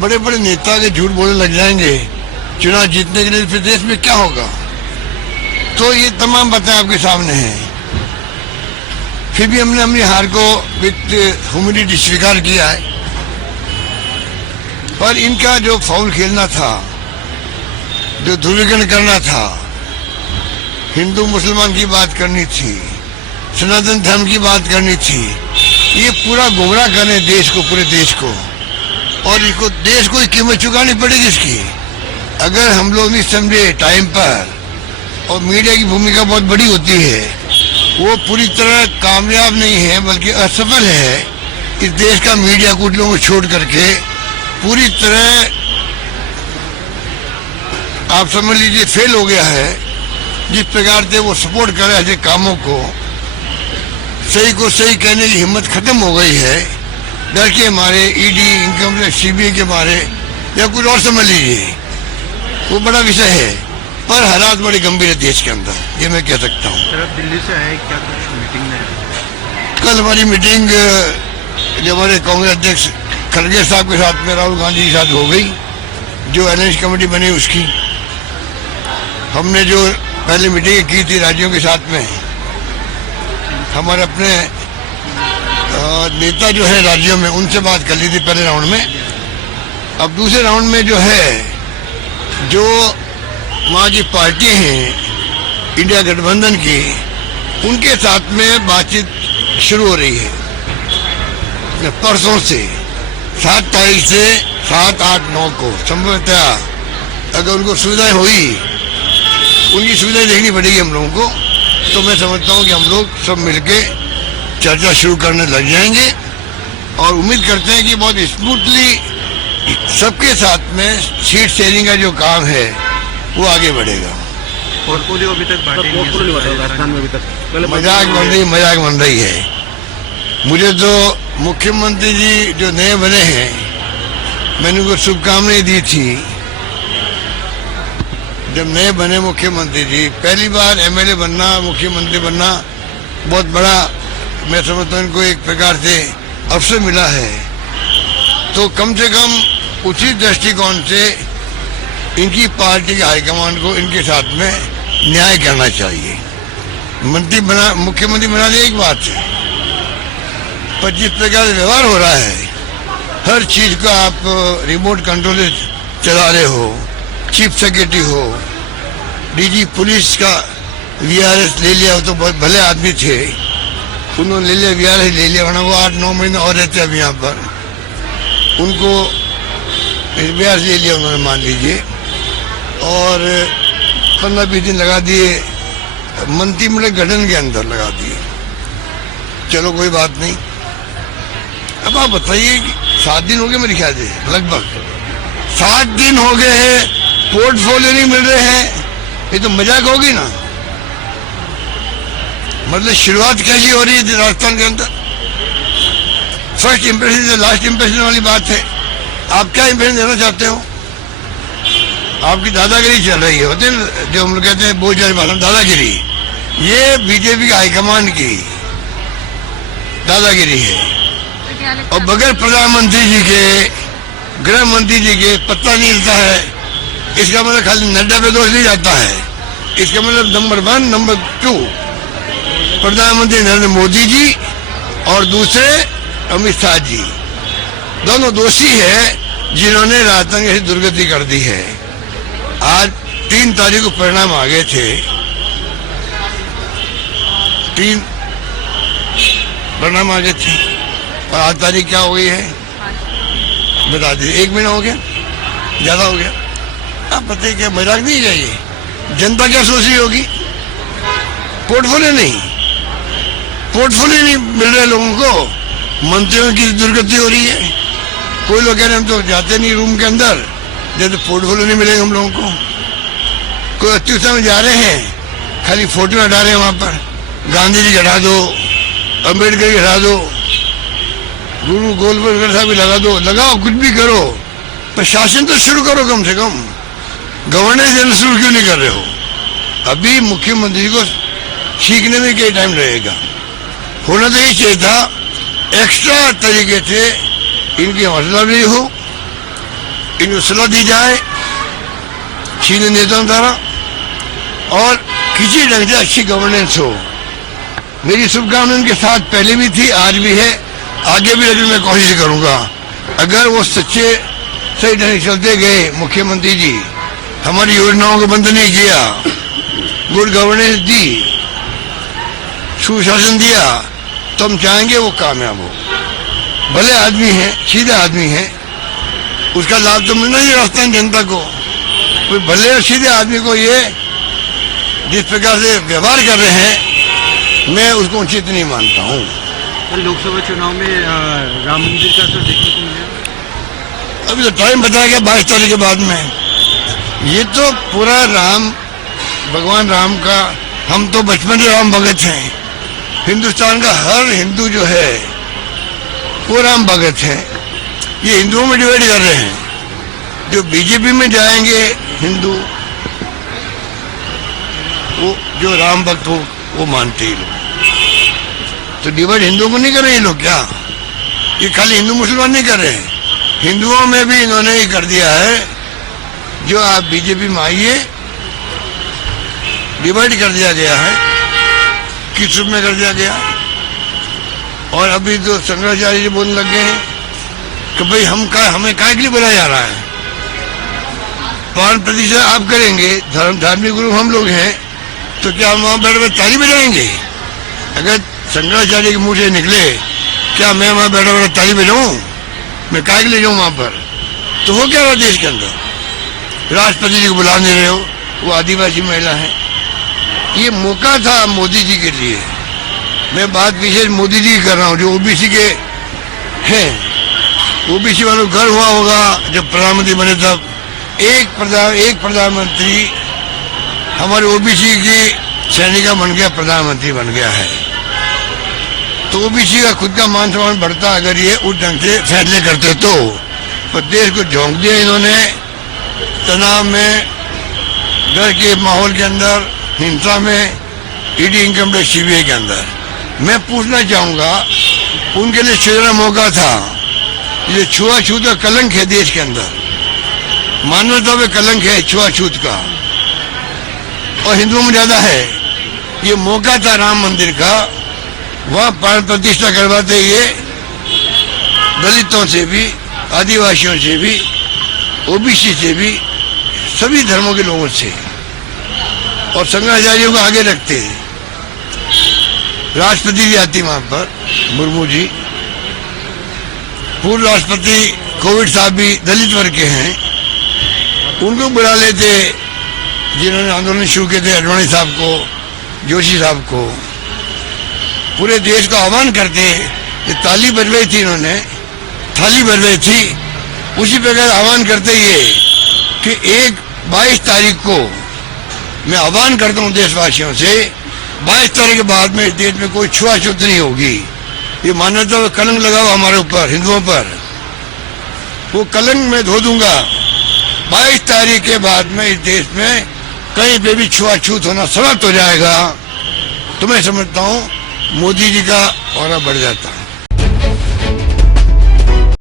बड़े बड़े नेता के झूठ बोलने लग जाएंगे चुनाव जीतने के लिए, फिर देश में क्या होगा? तो ये तमाम बातें आपके सामने हैं। फिर भी हमने अपनी हार को विद ह्यूमिलिटी स्वीकार किया है। पर इनका जो फाउल खेलना था, जो ध्रुवीकरण करना था, हिंदू मुसलमान की बात करनी थी, सनातन धर्म की बात करनी थी, ये पूरा गुमराह करने देश को, पूरे देश को। और इसको देश को कीमत चुकानी पड़ेगी इसकी, अगर हम लोग नहीं समझे टाइम पर। और मीडिया की भूमिका बहुत बड़ी होती है, वो पूरी तरह कामयाब नहीं है बल्कि असफल है। इस देश का मीडिया कुछ लोगों को छोड़ करके पूरी तरह आप समझ लीजिए फेल हो गया है। जिस प्रकार से वो सपोर्ट कर रहे ऐसे कामों को, सही को सही कहने की हिम्मत खत्म हो गई है। डर के मारे, ईडी, इनकम टैक्स, सीबीआई के मारे, या कुछ और समझ लीजिए, वो बड़ा विषय है। पर हालात बड़े गंभीर है देश के अंदर, ये मैं कह सकता हूँ। सर, आप दिल्ली से आए, क्या कुछ मीटिंग में? कल हमारी मीटिंग जो हमारे कांग्रेस अध्यक्ष खड़गे साहब के साथ में, राहुल गांधी के साथ हो गई। जो अलायंस कमेटी बनी उसकी हमने जो पहले मीटिंग की थी राज्यों के साथ में, हमारे अपने नेता जो है राज्यों में, उनसे बात कर ली थी पहले राउंड में। अब दूसरे राउंड में जो है, जो वहाँ की पार्टी हैं इंडिया गठबंधन की, उनके साथ में बातचीत शुरू हो रही है परसों से, 7 तारीख से 7, 8, 9 को संभवतः अगर उनको सुविधाएं हुई, उनकी सुविधाएं देखनी पड़ेगी हम लोगों को। तो मैं समझता हूँ कि हम लोग सब मिलके चर्चा शुरू करने लग जाएंगे और उम्मीद करते हैं कि बहुत स्मूथली सबके साथ में सीट शेयरिंग का जो काम है वो आगे बढ़ेगा। पोर्टफोलियो अभी तक बांटे नहीं है राजस्थान में, अभी तक मजाक बन रही है। मुझे तो मुख्यमंत्री जी जो नए बने हैं, मैंने उनको शुभकामनाएं दी थी। जब नए बने मुख्यमंत्री जी, पहली बार एमएलए बनना, मुख्यमंत्री बनना बहुत बड़ा, मैं समझता हूँ इनको एक प्रकार से अवसर मिला है। तो कम से कम उचित दृष्टिकोण से इनकी पार्टी के हाईकमान को इनके साथ में न्याय करना चाहिए। मुख्यमंत्री बना दिया एक बात है, पर जिस प्रकार से व्यवहार हो रहा है, हर चीज को आप रिमोट कंट्रोल से चला रहे हो, चीफ सेक्रेटरी हो, डीजी पुलिस का वीआरएस ले लिया, तो बहुत भले आदमी थे, उन्होंने ले लिया, वीआरएस ले लिया, वरना वो 8-9 महीने और रहते अब यहाँ पर। उनको वीआरएस ले लिया उन्होंने, मान लीजिए, और 15-20 दिन लगा दिए मंत्रिमंडल गठन के अंदर, लगा दिए। चलो कोई बात नहीं। अब आप बताइए, 7 दिन हो गए मेरे ख्याल से, लगभग 7 दिन हो गए हैं, पोर्टफोलियो नहीं मिल रहे हैं, ये तो मजाक होगी ना। मतलब शुरुआत कैसी हो रही है राजस्थान के अंदर? फर्स्ट इंप्रेशन से लास्ट इंप्रेशन वाली बात है। आप क्या इंप्रेशन देना चाहते हो? आपकी दादागिरी चल रही है, होते जो हम लोग कहते हैं बहुत सारी भाषा, दादागिरी। ये बीजेपी का हाईकमान की दादागिरी है। और बगैर प्रधानमंत्री जी के, गृह मंत्री जी के पत्ता नहीं हिलता है। इसका मतलब खाली नड्डा पे दोष नहीं जाता है। इसका मतलब नंबर 1, नंबर 2 प्रधानमंत्री नरेंद्र मोदी जी और दूसरे अमित शाह जी, दोनों दोषी है जिन्होंने राजस्थान की दुर्गति कर दी है। आज 3 तारीख को परिणाम आ गए थे, 3 परिणाम आ गए थे, और आज तारीख क्या हो गई है बता दीजिए। 1 महीना हो गया, ज्यादा हो गया। आप बताइए, क्या मजाक नहीं है ये? जनता क्या सोच रही होगी? पोर्टफोलियो नहीं मिल रहे लोगों को, मंत्रियों की दुर्गति हो रही है। कोई लोग कह रहे हम तो जाते नहीं रूम के अंदर, जब पोर्टफोलियो नहीं मिलेगा हम लोगों को। कोई अत्युत्सव में जा रहे हैं, खाली फोटो हटा रहे हैं वहां पर, गांधी जी हटा दो, अम्बेडकर की हटा दो, गुरु गोलवलकर साहब भी लगा दो, लगाओ, कुछ भी करो, प्रशासन तो शुरू करो कम से कम। गवर्नेंस शुरू क्यों नहीं कर रहे हो? अभी मुख्यमंत्री को सीखने में क्या टाइम रहेगा? होना तो ये चाहिए था, एक्स्ट्रा तरीके से इनकी हौसला भी हो, इनको सलाह दी जाए सीनियर नेताओं द्वारा और किसी ढंग से अच्छी गवर्नेंस हो। मेरी शुभकामनाएं उनके साथ पहले भी थी, आज भी है, आगे भी लेकिन मैं कोशिश करूंगा। अगर वो सच्चे सही ढंग से चलते गए, मुख्यमंत्री जी हमारी योजनाओं को बंद नहीं किया, गुड गवर्नेंस दी, सुशासन दिया, तो हम चाहेंगे वो कामयाब हो। भले आदमी है, सीधा आदमी है, उसका लाभ तो मिलना ही रास्ता है जनता को। कोई भले और सीधे आदमी को ये जिस प्रकार से व्यवहार कर रहे हैं, मैं उसको उचित नहीं मानता हूँ। कल लोकसभा चुनाव में राम मंदिर का असर देखने को मिलेगा? अभी तो टाइम बताया गया 22 तारीख के बाद में। ये तो पूरा राम, भगवान राम का, हम तो बचपन से राम भगत हैं। हिंदुस्तान का हर हिंदू जो है वो राम भगत है। ये हिंदुओं में डिवाइड कर रहे हैं। जो बीजेपी में जाएंगे हिंदू, वो जो राम भक्त हो वो मानते ही लोग। तो डिवाइड हिंदुओं को नहीं कर रहे ये लोग क्या? ये खाली हिंदू मुसलमान नहीं कर रहे हैं, हिंदुओं में भी इन्होंने ये कर दिया है। जो आप बीजेपी में आइए, डिवाइड कर दिया गया है, किस रूप में कर दिया गया। और अभी तो शंकराचार्य जी बोलने लग गए हैं कि भाई हमें काय के लिए बुलाया जा रहा है। 5% आप करेंगे, धार्मिक गुरु हम लोग हैं, तो क्या हम वहां बैठ बैठ ताली बजाएंगे? अगर शंकराचार्य के मुंह से निकले क्या मैं वहां बैठा बैठा ताली बजाऊं, मैं काय के लिए जाऊं वहां पर? तो वो क्या रहा देश के अंदर? राष्ट्रपति जी को बुला नहीं रहे हो, वो आदिवासी महिला है। ये मौका था मोदी जी के लिए। मैं बात विशेष मोदी जी की कर रहा हूँ, जो ओबीसी के हैं। ओबीसी वालों को गर्व हुआ होगा जब प्रधानमंत्री बने तब। एक प्रधानमंत्री हमारे ओबीसी की सैनिका बन गया, प्रधानमंत्री बन गया है। तो ओबीसी का खुद का मान सम्मान बढ़ता अगर ये उस ढंग से फैसले करते तो। पर देश को झोंक दिया इन्होंने तनाव में, डर के माहौल के अंदर, हिंसा में, ईडी, इनकम टैक्स, सीबीआई के अंदर। मैं पूछना चाहूंगा, उनके लिए सुनहरा मौका था। ये छुआछूत का कलंक है देश के अंदर, मानवता में कलंक है छुआछूत का, और हिंदुओं में ज्यादा है। ये मौका था राम मंदिर का, वहां प्राण प्रतिष्ठा करवाते ये दलितों से भी, आदिवासियों से भी, ओबीसी से भी, सभी धर्मों के लोगों से, और शंकराचार्यों को आगे रखते। राष्ट्रपति भी आती वहां पर, मुर्मू जी। पूर्व राष्ट्रपति कोविंद साहब भी दलित वर्ग के हैं, उनको बुला लेते जिन्होंने आंदोलन शुरू किए थे, अडवाणी साहब को, जोशी साहब को। पूरे देश का आह्वान करते। ये ताली बजवाई थी इन्होंने, थाली बजवाई थी, उसी प्रकार आह्वान करते ये कि 22 तारीख को मैं आह्वान करता हूं देशवासियों से, 22 तारीख के बाद में इस देश में कोई छुआछूत नहीं होगी। ये मान्यता का कलंक लगाओ हमारे ऊपर, हिंदुओं पर, वो कलंक मैं धो दूंगा। 22 तारीख के बाद में इस देश में कहीं पे भी छुआछूत होना समाप्त हो जाएगा। तो मैं समझता हूँ मोदी जी का ऑरा बढ़ जाता।